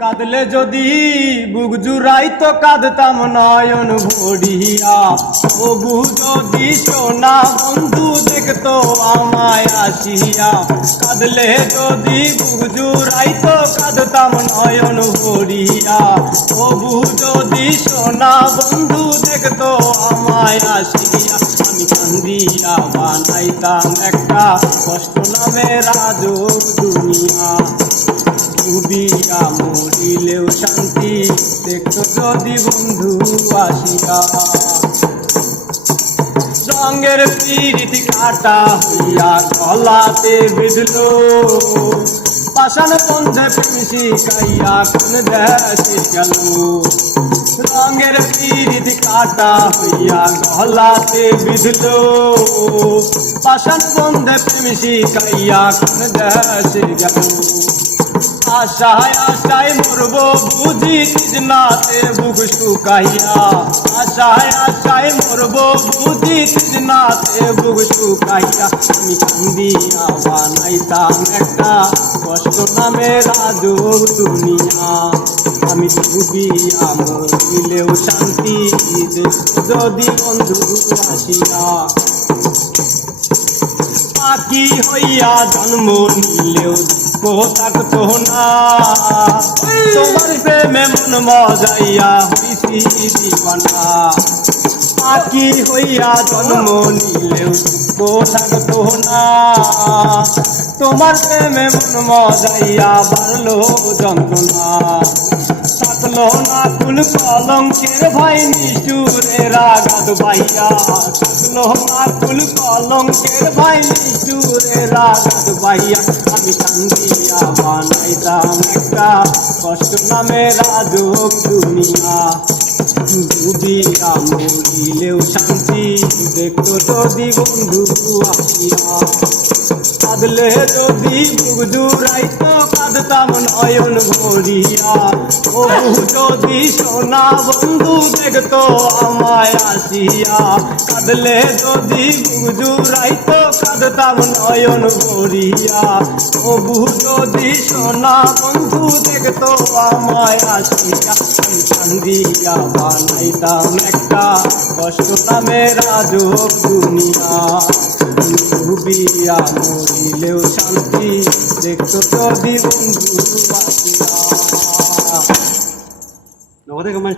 কাঁদলে যদি বুক জুড়াইতো কাঁদতাম নয়ন ভরিয়া। তবু যদি সোনা বন্ধু দেখতো আমায় আসিয়া। কাঁদলে যদি বুক জুড়াইতো কাঁদতাম নয়ন ভরিয়া। তবু যদি সোনা বন্ধু দেখতো আমায় আসিয়া। আমি কান্দিয়া বানাইতাম একটা কষ্ট নামের আজব দুনিয়া। ডুবিয়া মরিলেও শান্তি দেখতো যদি বন্ধু আসিয়া। রঙের পিরিতি কাটা হইয়া গলাতে বিঁধলো। পাষাণ বন্ধে প্রেম শিখাইয়া কোন দেশে গেল। রঙের পিরিতি কাটা হইয়া গলাতে বিঁধলো। পাষাণ বন্ধে প্রেম শিখাইয়া কোন দেশে গেল। আশায় আশায় মরবো বুঝি তৃষ্ণাতে বুক শুকাইয়া। আশায় আশায় মরবো বুঝি তৃষ্ণাতে বুক শুকাইয়া। আমি কান্দিয়া বানাইতাম একটা কষ্ট নামের আজব দুনিয়া। আমি ডুবিয়া মরিলেও শান্তি যদি বন্ধু আসিয়া। পাখি হইয়া জন্ম নিলেও থাকতো না। তোমার প্রেমে মন মজাইয়া হইছি দিওয়ানা। পাখি হইয়া জন্ম নিলেও থাকতো না। তোমার প্রেমে মন মজাইয়া বাড়লো যন্ত্রণা। থাকলো না কুল কলঙ্কের ভাই নিষ্ঠুরের আঘাত বাইয়া। থাকলো না কুল কলঙ্কের ভাই নিষ্ঠুরের আঘাত বাইয়া। আমি কান্দিয়া বানাইতাম একটা কষ্ট নামের আজব দুনিয়া। ডুবিয়া মরিলেও শান্তি দেখতো যদি বন্ধু আসিয়া। কাঁদলে যদি বুক জুড়াইতো কাঁদতাম নয়ন ভরিয়া। তবু যদি সোনা বন্ধু দেখতো আমায় আসিয়া। কাঁদলে যদি বুক জুড়াইতো কাঁদতাম নয়ন ভরিয়া। তবু যদি সোনা বন্ধু দেখতো আমায় আসিয়া। আমি কান্দিয়া বানাইতাম একটা কষ্ট নামের আজব দুনিয়া। ডুবিয়া মরিলেও শান্তি দেখতো যদি বন্ধু আসিয়া।